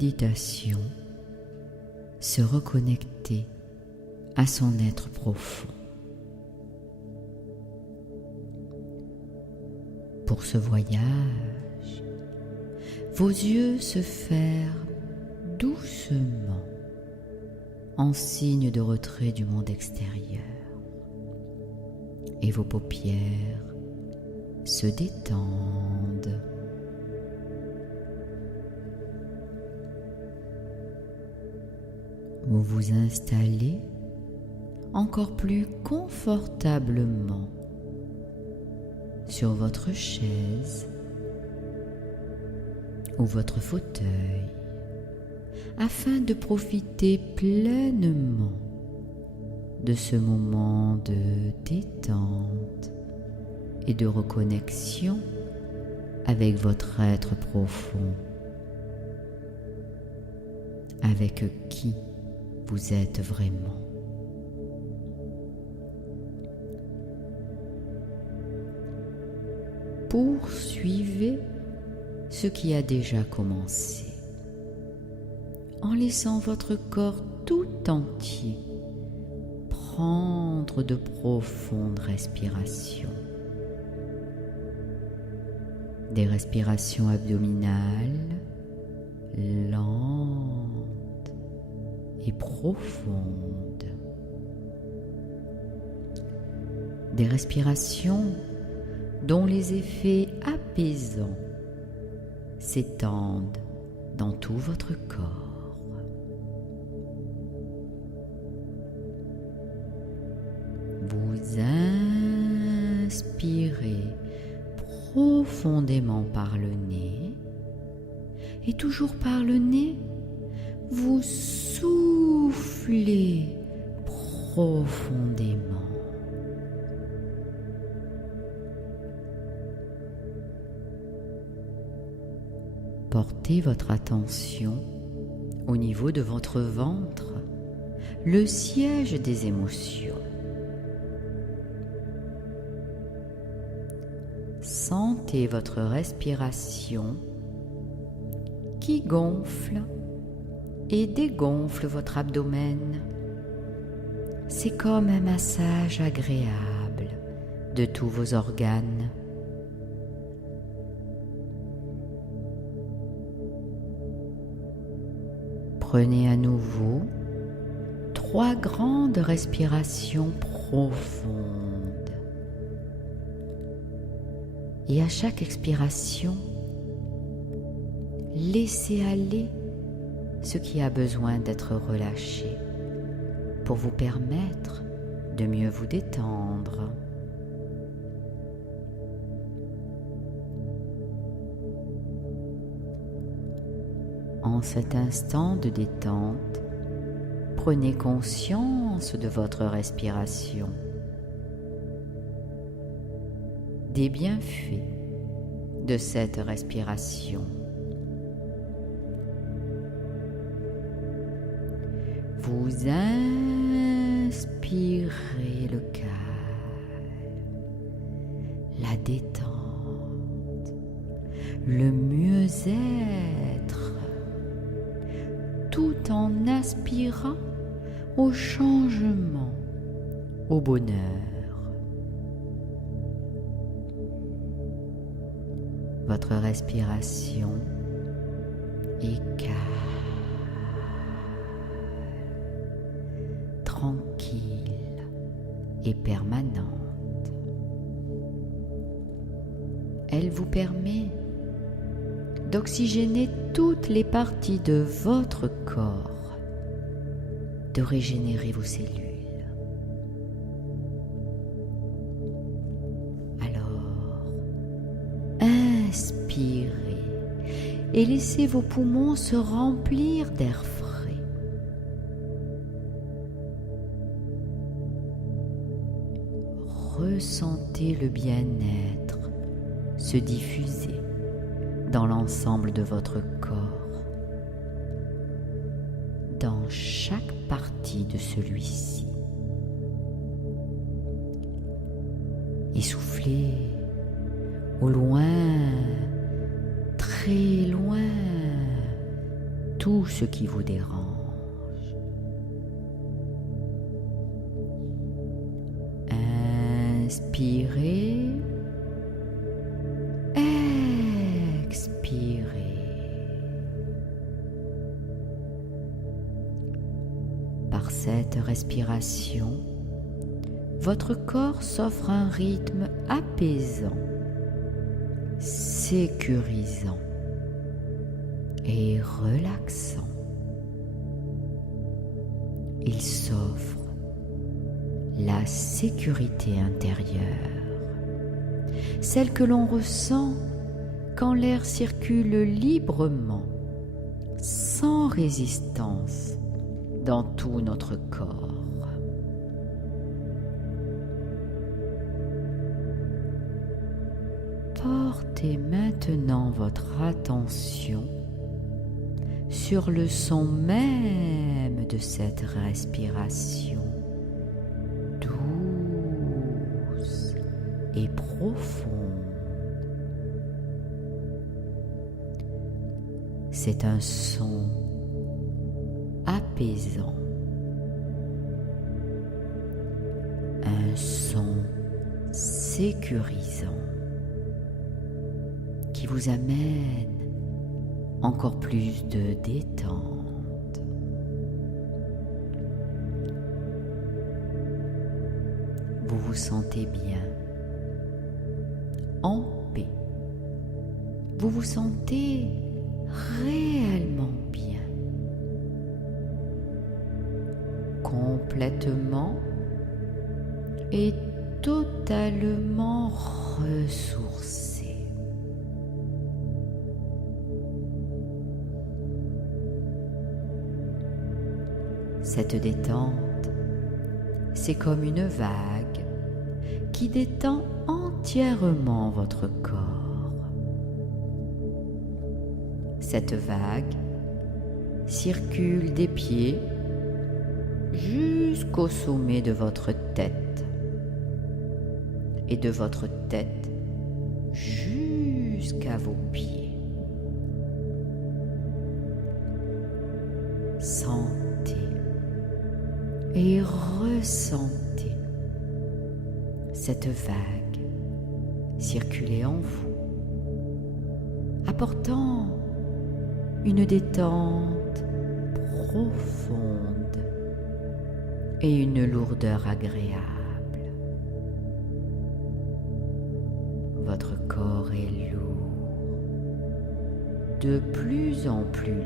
méditation, se reconnecter à son être profond. Pour ce voyage, vos yeux se ferment doucement en signe de retrait du monde extérieur et vos paupières se détendent. Vous vous installez encore plus confortablement sur votre chaise ou votre fauteuil afin de profiter pleinement de ce moment de détente et de reconnexion avec votre être profond, avec qui vous êtes vraiment. Poursuivez ce qui a déjà commencé, en laissant votre corps tout entier prendre de profondes respirations. Des respirations abdominales lentes et profondes. Des respirations dont les effets apaisants s'étendent dans tout votre corps. Vous inspirez profondément par le nez et toujours par le nez, vous soufflez profondément. Portez votre attention au niveau de votre ventre, le siège des émotions. Sentez votre respiration qui gonfle et dégonfle votre abdomen. C'est comme un massage agréable de tous vos organes. Prenez à nouveau 3 grandes respirations profondes. Et à chaque expiration, laissez aller ce qui a besoin d'être relâché pour vous permettre de mieux vous détendre. En cet instant de détente, prenez conscience de votre respiration, des bienfaits de cette respiration. Vous inspirez le calme, la détente, le mieux-être, tout en aspirant au changement, au bonheur. Votre respiration est calme, tranquille et permanente. Elle vous permet d'oxygéner toutes les parties de votre corps, de régénérer vos cellules. Inspirez et laissez vos poumons se remplir d'air frais. Ressentez le bien-être se diffuser dans l'ensemble de votre corps, dans chaque partie de celui-ci. Et soufflez au loin, très loin, tout ce qui vous dérange. Inspirez, expirez. Par cette respiration, votre corps s'offre un rythme apaisant, sécurisant et relaxant. Il s'offre la sécurité intérieure, celle que l'on ressent quand l'air circule librement, sans résistance, dans tout notre corps. Portez maintenant votre attention sur le son même de cette respiration, douce et profonde. C'est un son apaisant, un son sécurisant qui vous amène encore plus de détente. Vous vous sentez bien, en paix. Vous vous sentez réellement bien, complètement et totalement ressourcé. Cette détente, c'est comme une vague qui détend entièrement votre corps. Cette vague circule des pieds jusqu'au sommet de votre tête et de votre tête jusqu'à vos pieds. Sentez et ressentez cette vague circuler en vous, apportant une détente profonde et une lourdeur agréable. Votre corps est lourd, de plus en plus lourd.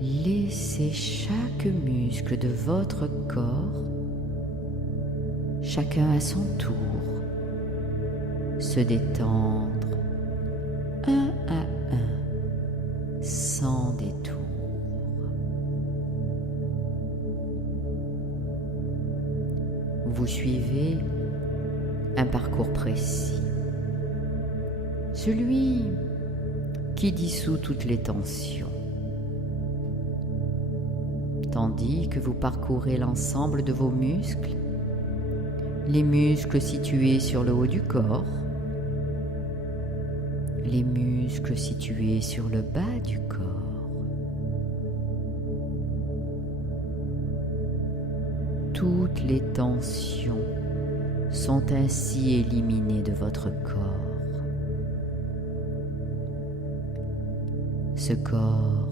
Laissez chaque muscle de votre corps, chacun à son tour, se détendre un à un, sans détour. Vous suivez un parcours précis, celui qui dissout toutes les tensions, tandis que vous parcourez l'ensemble de vos muscles, les muscles situés sur le haut du corps, les muscles situés sur le bas du corps. Toutes les tensions sont ainsi éliminées de votre corps. Ce corps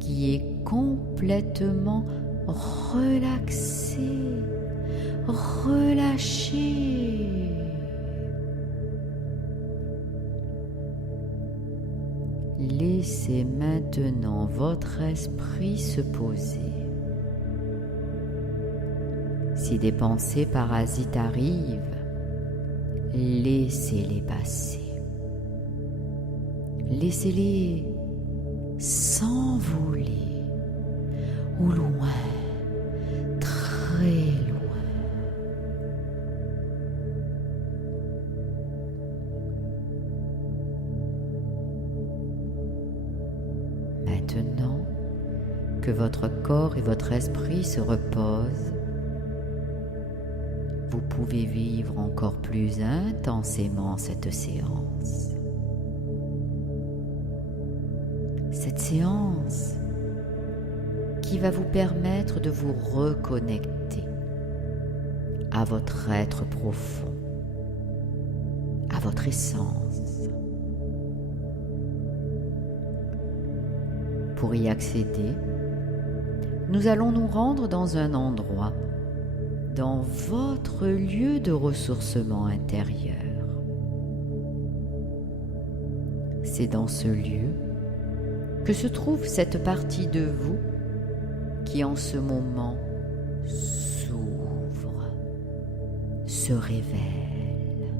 qui est complètement relaxé, relâché. Laissez maintenant votre esprit se poser. Si des pensées parasites arrivent, laissez-les passer. Laissez-les s'envoler au loin, très loin. Maintenant que votre corps et votre esprit se reposent, vous pouvez vivre encore plus intensément cette séance. Cette séance qui va vous permettre de vous reconnecter à votre être profond, à votre essence. Pour y accéder, nous allons nous rendre dans un endroit, dans votre lieu de ressourcement intérieur. C'est dans ce lieu que se trouve cette partie de vous qui en ce moment s'ouvre, se révèle,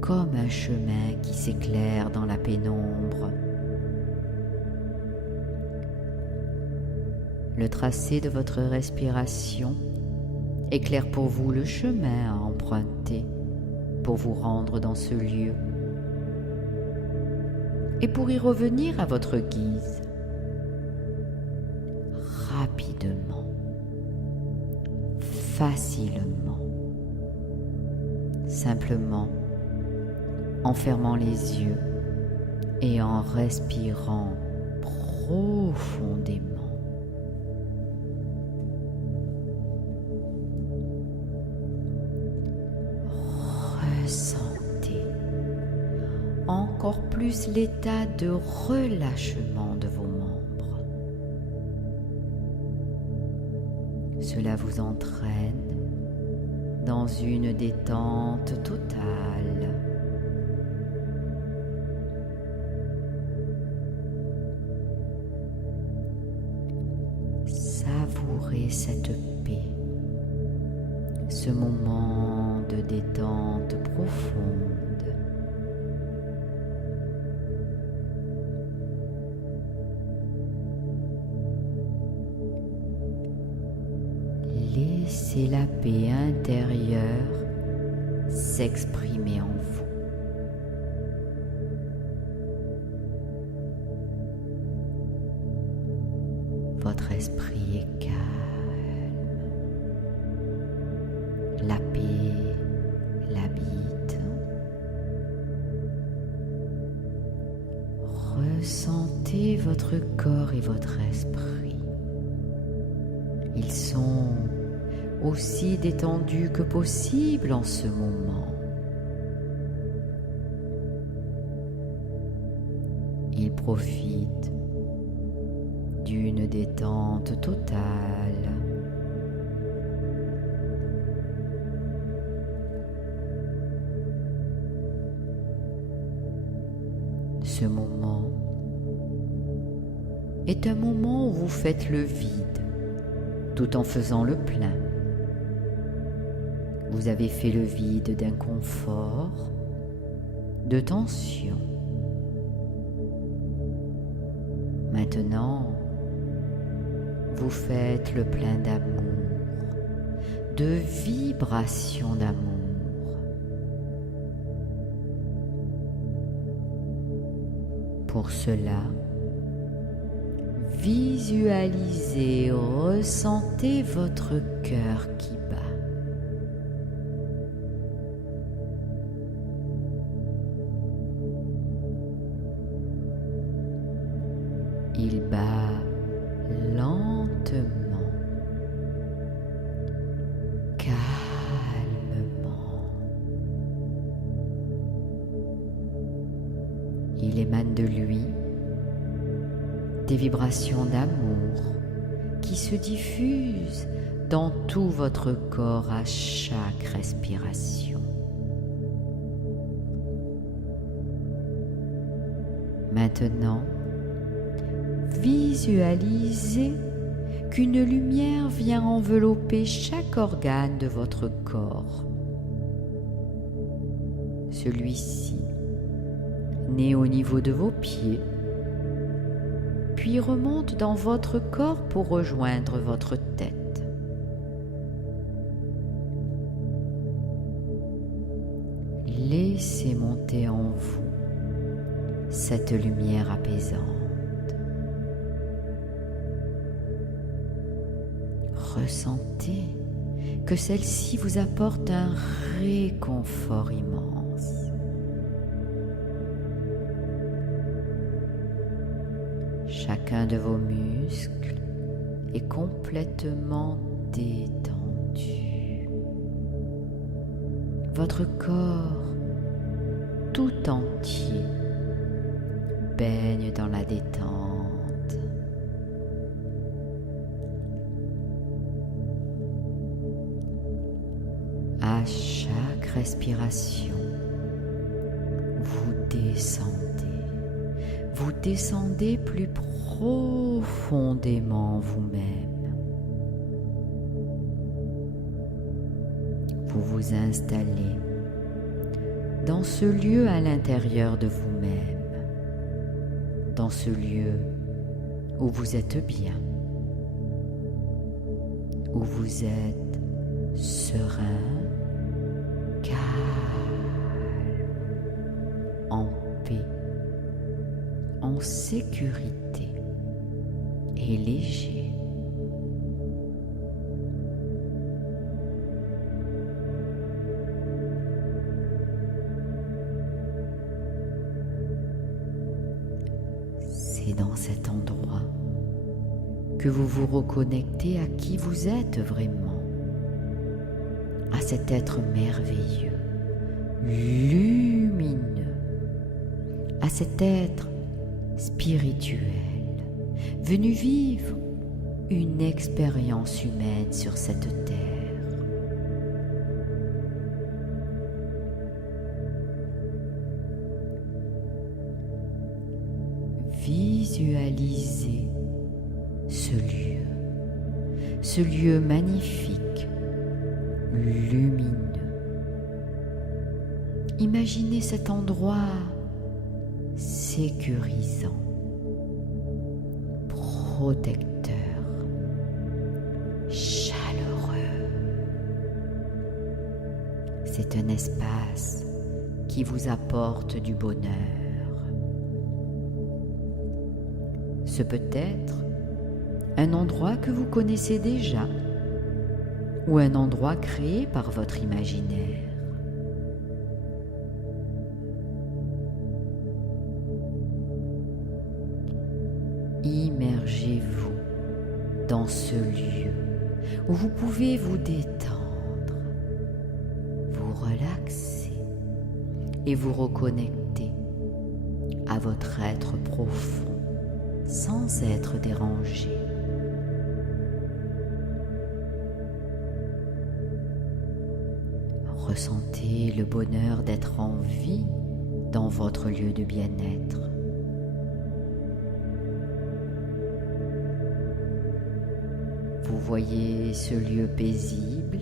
comme un chemin qui s'éclaire dans la pénombre. Le tracé de votre respiration éclaire pour vous le chemin à emprunter pour vous rendre dans ce lieu et pour y revenir à votre guise, rapidement, facilement, simplement en fermant les yeux et en respirant profondément. Ressentez encore plus l'état de relâchement de vos membres. Cela vous entraîne dans une détente totale. Savourez cette paix, ce moment de détente profonde. Laissez la paix intérieure s'exprimer en vous. Votre esprit est calme. La paix l'habite. Ressentez votre corps et votre esprit. Ils sont aussi détendus que possible en ce moment. Ils profitent d'une détente totale. Ce moment est un moment où vous faites le vide tout en faisant le plein. Vous avez fait le vide d'inconfort, de tension. Maintenant, vous faites le plein d'amour, de vibrations d'amour. Pour cela, visualisez, ressentez votre cœur qui bat. Il bat lentement, calmement. Il émane de lui des vibrations d'amour qui se diffusent dans tout votre corps à chaque respiration. Maintenant, visualisez qu'une lumière vient envelopper chaque organe de votre corps. Celui-ci naît au niveau de vos pieds, puis remonte dans votre corps pour rejoindre votre tête. Laissez monter en vous cette lumière apaisante. Ressentez que celle-ci vous apporte un réconfort immense. Chacun de vos muscles est complètement détendu. Votre corps tout entier baigne dans la détente. À chaque respiration, vous descendez plus profondément vous-même. Vous vous installez dans ce lieu à l'intérieur de vous-même, dans ce lieu où vous êtes bien, où vous êtes serein, calme, en paix, en sécurité et léger. C'est dans cet endroit que vous vous reconnectez à qui vous êtes vraiment, à cet être merveilleux, lumineux, à cet être spirituel, venu vivre une expérience humaine sur cette terre. Visualisez ce lieu magnifique, lumineux. Imaginez cet endroit sécurisant, protecteur, chaleureux. C'est un espace qui vous apporte du bonheur. Ce peut être un endroit que vous connaissez déjà ou un endroit créé par votre imaginaire. Immergez-vous dans ce lieu où vous pouvez vous détendre, vous relaxer et vous reconnecter à votre être profond sans être dérangé. Ressentez le bonheur d'être en vie dans votre lieu de bien-être. Vous voyez ce lieu paisible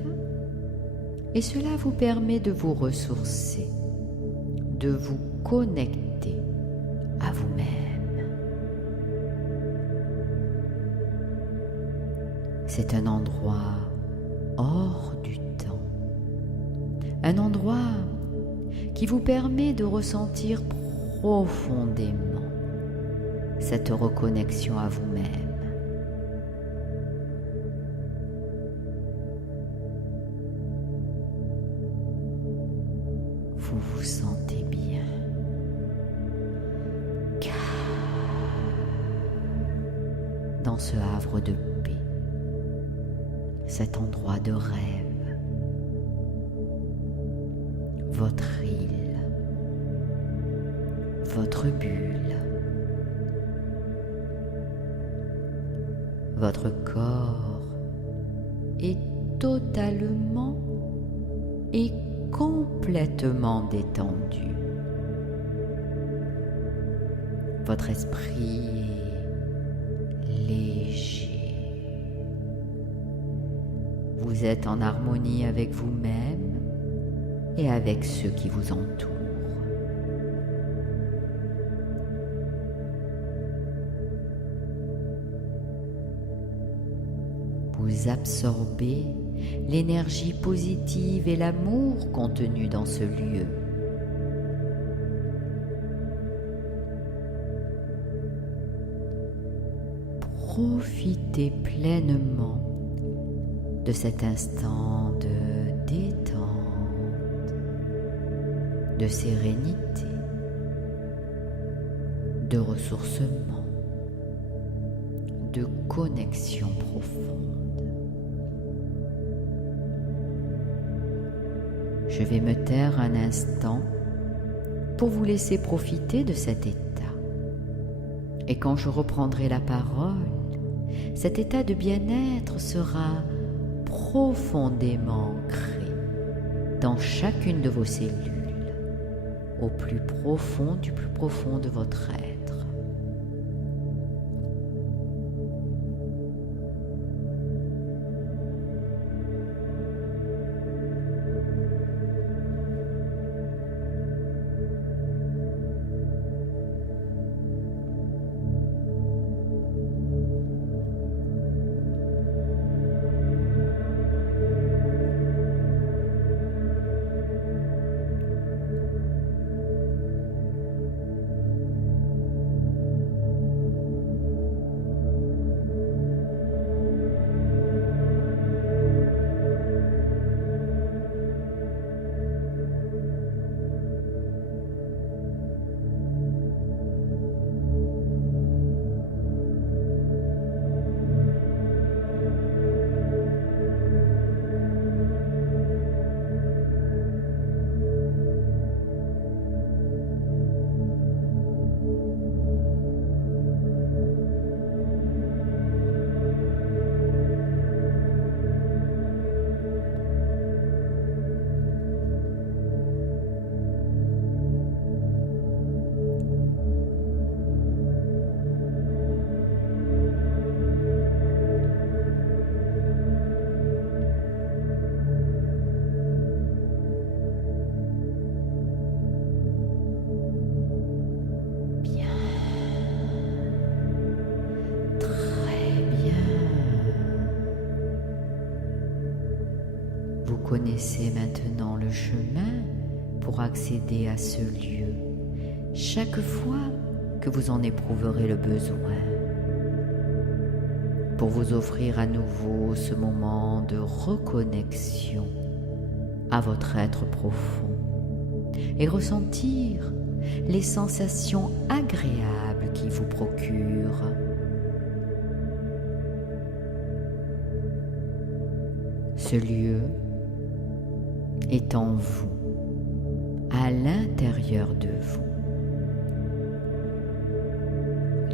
et cela vous permet de vous ressourcer, de vous connecter à vous-même. C'est un endroit hors du temps, un endroit qui vous permet de ressentir profondément cette reconnexion à vous-même. Vous vous sentez bien, dans ce havre de paix, cet endroit de rêve, votre île, votre bulle, votre corps est totalement et complètement détendu. Votre esprit est léger. Vous êtes en harmonie avec vous-même et avec ceux qui vous entourent. Vous absorbez l'énergie positive et l'amour contenu dans ce lieu. Profitez pleinement de cet instant de détente, de sérénité, de ressourcement, de connexion profonde. Je vais me taire un instant pour vous laisser profiter de cet état. Et quand je reprendrai la parole, cet état de bien-être sera profondément ancré dans chacune de vos cellules, au plus profond du plus profond de votre être. Vous connaissez maintenant le chemin pour accéder à ce lieu chaque fois que vous en éprouverez le besoin, pour vous offrir à nouveau ce moment de reconnexion à votre être profond et ressentir les sensations agréables qu'il vous procure. Ce lieu est en vous, à l'intérieur de vous.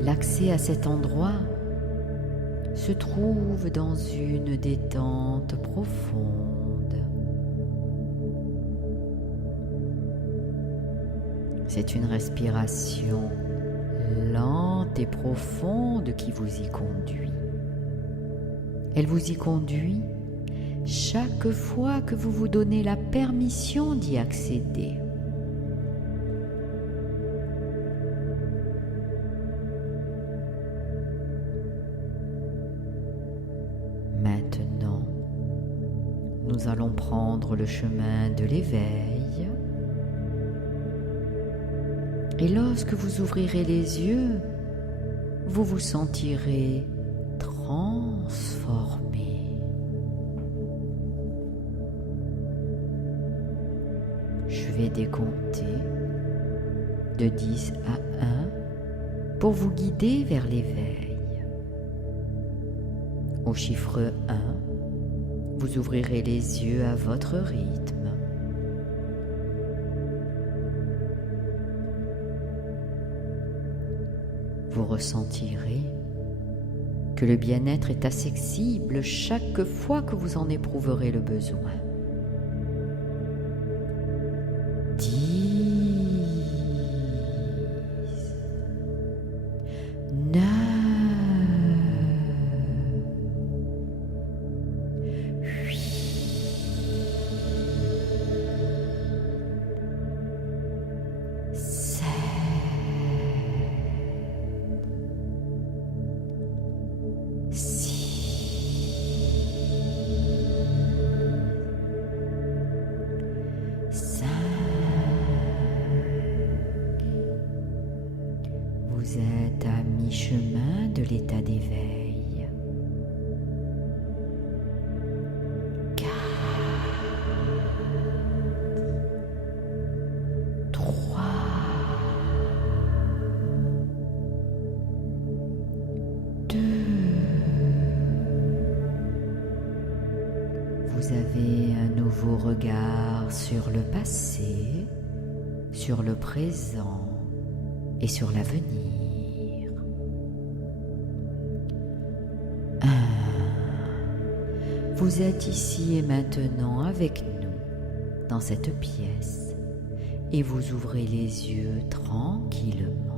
L'accès à cet endroit se trouve dans une détente profonde. C'est une respiration lente et profonde qui vous y conduit. Elle vous y conduit chaque fois que vous vous donnez la permission d'y accéder. Maintenant, nous allons prendre le chemin de l'éveil. Et lorsque vous ouvrirez les yeux, vous vous sentirez transformé. Je vais décompter de 10 à 1 pour vous guider vers l'éveil. Au chiffre 1, vous ouvrirez les yeux à votre rythme. Vous ressentirez que le bien-être est accessible chaque fois que vous en éprouverez le besoin. 9, 8, 7, 6, 5. Vous êtes à mi-chemin de l'état d'éveil. 2. Vous avez un nouveau regard sur le passé, sur le présent et sur l'avenir. 1. Vous êtes ici et maintenant avec nous dans cette pièce et vous ouvrez les yeux tranquillement.